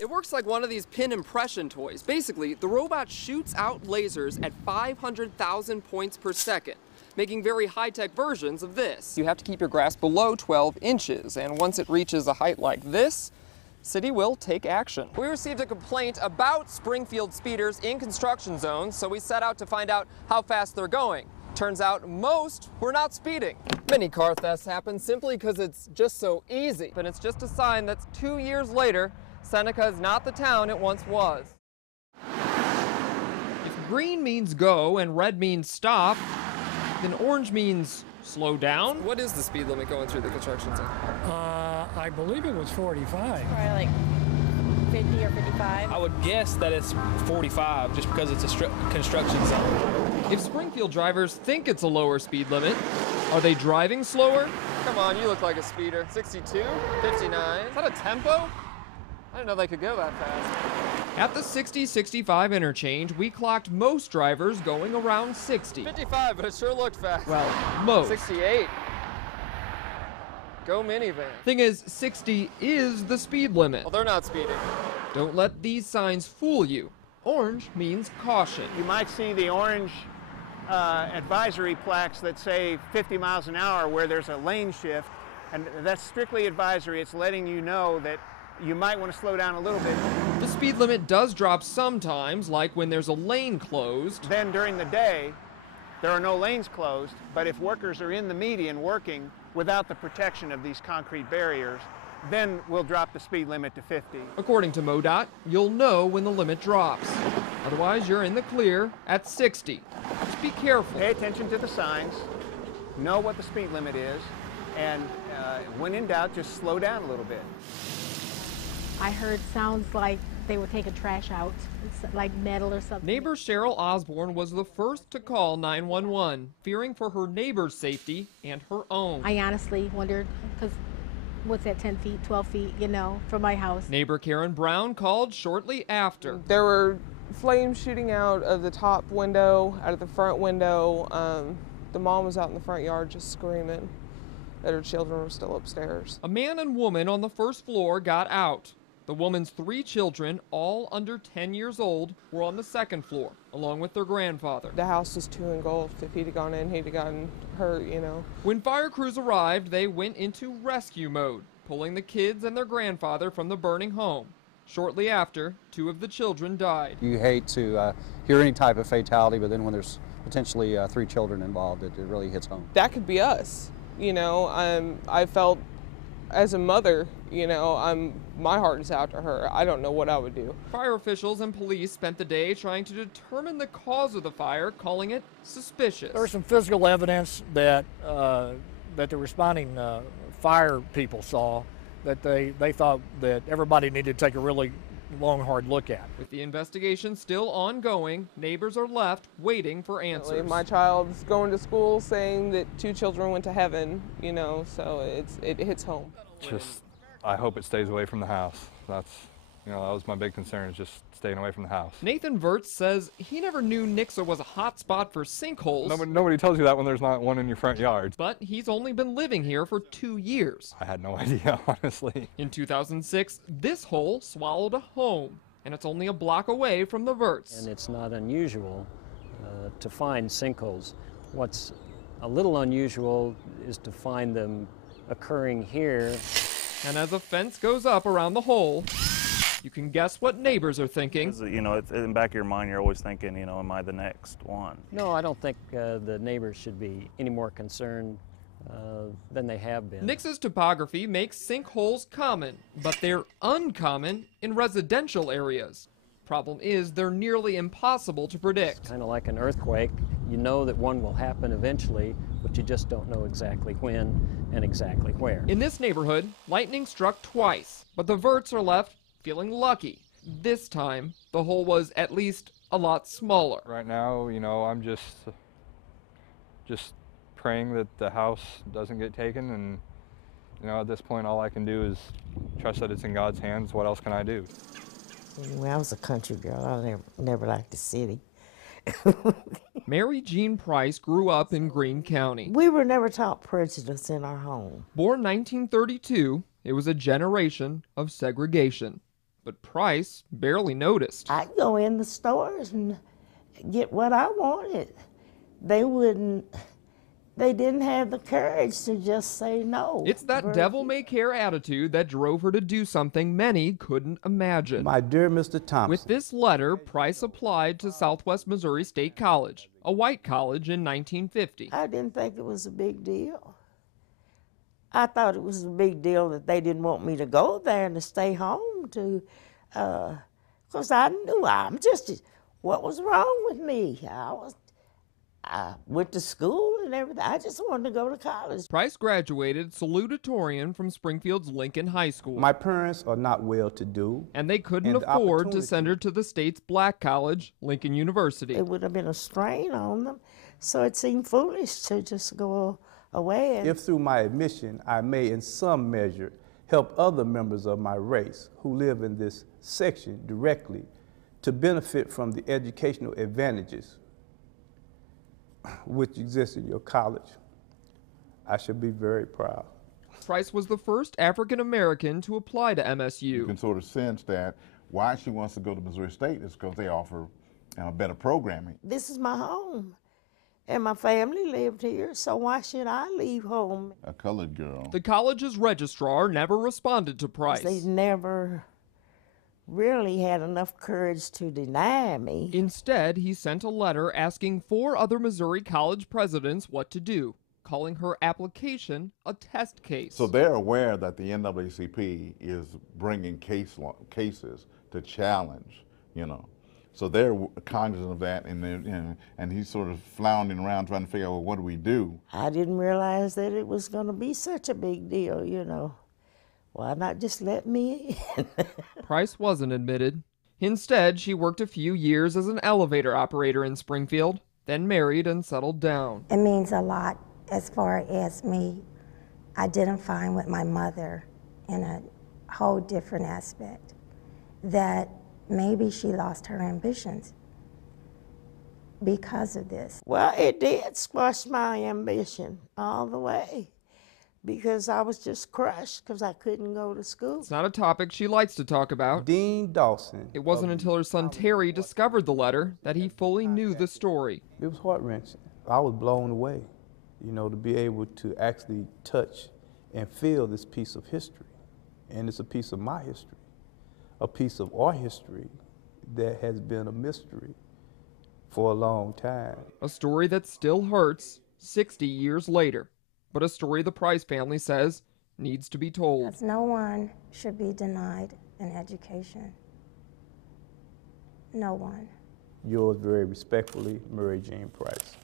It works like one of these pin impression toys. Basically, the robot shoots out lasers at 500,000 points per second, making very high-tech versions of this. You have to keep your grass below 12 inches, and once it reaches a height like this, city will take action. We received a complaint about Springfield speeders in construction zones, so we set out to find out how fast they're going. Turns out most were not speeding. Many car thefts happen simply because it's just so easy, but it's just a sign that 2 years later, Seneca is not the town it once was. If green means go and red means stop, then orange means slow down. What is the speed limit going through the construction zone? I believe it was 45. Probably like 50 or 55. I would guess that it's 45 just because it's a construction zone. If Springfield drivers think it's a lower speed limit, are they driving slower? Come on, you look like a speeder. 62, 59. Is that a tempo? I didn't know they could go that fast. At the 60-65 interchange, we clocked most drivers going around 60. 55, but it sure looked fast. Well, most. 68. Go minivan. Thing is, 60 is the speed limit. Well, they're not speeding. Don't let these signs fool you. Orange means caution. You might see the orange advisory plaques that say 50 miles an hour where there's a lane shift, and that's strictly advisory. It's letting you know that you might want to slow down a little bit. The speed limit does drop sometimes, like when there's a lane closed. Then during the day, there are no lanes closed, but if workers are in the median working without the protection of these concrete barriers, then we'll drop the speed limit to 50. According to MoDOT, you'll know when the limit drops. Otherwise, you're in the clear at 60. Just be careful. Pay attention to the signs, know what the speed limit is, and when in doubt, just slow down a little bit. I heard sounds like they were taking trash out, like metal or something. Neighbor Cheryl Osborne was the first to call 911, fearing for her neighbor's safety and her own. I honestly wondered, because what's that, 10 feet, 12 feet, you know, from my house. Neighbor Karen Brown called shortly after. There were flames shooting out of the top window, out of the front window. The mom was out in the front yard just screaming that her children were still upstairs. A man and woman on the first floor got out. The woman's 3 children, all under 10 years old, were on the second floor, along with their grandfather. The house was too engulfed. If he'd have gone in, he'd have gotten hurt, you know. When fire crews arrived, they went into rescue mode, pulling the kids and their grandfather from the burning home. Shortly after, 2 of the children died. You hate to hear any type of fatality, but then when there's potentially 3 children involved, it really hits home. That could be us, you know. I felt as a mother, you know, my heart is out to her. I don't know what I would do. Fire officials and police spent the day trying to determine the cause of the fire, calling it suspicious. There was some physical evidence that the responding fire people saw that they thought that everybody needed to take a really long, hard look at. With the investigation still ongoing, neighbors are left waiting for answers. My child's going to school saying that 2 children went to heaven, you know, so it hits home. Just, I hope it stays away from the house. That's, you know, that was my big concern, is just staying away from the house. Nathan Vertz says he never knew Nixa was a hot spot for sinkholes. Nobody tells you that when there's not one in your front yard. But he's only been living here for 2 years. I had no idea, honestly. In 2006, this hole swallowed a home, and it's only a block away from the Vertz. And it's not unusual to find sinkholes. What's a little unusual is to find them occurring here. And as a fence goes up around the hole, you can guess what neighbors are thinking. You know, in the back of your mind, you're always thinking, you know, am I the next one? No, I don't think the neighbors should be any more concerned than they have been. Nixa's topography makes sinkholes common, but they're uncommon in residential areas. Problem is, they're nearly impossible to predict. It's kind of like an earthquake. You know that one will happen eventually, but you just don't know exactly when and exactly where. In this neighborhood, lightning struck twice, but the Vertz are left feeling lucky. This time, the hole was at least a lot smaller. Right now, you know, I'm just praying that the house doesn't get taken, and, you know, at this point, all I can do is trust that it's in God's hands. What else can I do? When I was a country girl, I never liked the city. Mary Jean Price grew up in Greene County. We were never taught prejudice in our home. Born 1932, it was a generation of segregation. But Price barely noticed. I'd go in the stores and get what I wanted. They didn't have the courage to just say no. It's that devil-may-care attitude that drove her to do something many couldn't imagine. My dear Mr. Thompson. With this letter, Price applied to Southwest Missouri State College, a white college in 1950. I didn't think it was a big deal. I thought it was a big deal that they didn't want me to go there and to stay home because I knew what was wrong with me. I went to school and everything. I just wanted to go to college. Price graduated salutatorian from Springfield's Lincoln High School. My parents are not well-to-do. And they couldn't afford to send her to the state's black college, Lincoln University. It would have been a strain on them, so it seemed foolish to just go away. If through my admission I may in some measure help other members of my race who live in this section directly to benefit from the educational advantages which exist in your college, I should be very proud. Price was the first African American to apply to MSU. You can sort of sense that why she wants to go to Missouri State is because they offer better programming. This is my home, and my family lived here, so why should I leave home? A colored girl. The college's registrar never responded to Price. They never really had enough courage to deny me. Instead, he sent a letter asking 4 other Missouri college presidents what to do, calling her application a test case. So they're aware that the NAACP is bringing cases to challenge, So they're cognizant of that, and he's sort of floundering around trying to figure out, well, what do we do? I didn't realize that it was going to be such a big deal, Why not just let me in? Price wasn't admitted. Instead, she worked a few years as an elevator operator in Springfield, then married and settled down. It means a lot as far as me identifying with my mother in a whole different aspect, that maybe she lost her ambitions because of this. Well, it did squash my ambition all the way, because I was just crushed because I couldn't go to school. It's not a topic she likes to talk about. Dean Dawson. It wasn't until her son Terry discovered the letter that he fully knew the story. It was heart-wrenching. I was blown away, to be able to actually touch and feel this piece of history. And it's a piece of my history, a piece of our history that has been a mystery for a long time. A story that still hurts 60 years later. But a story the Price family says needs to be told. Because no one should be denied an education. No one. Yours very respectfully, Mary Jane Price.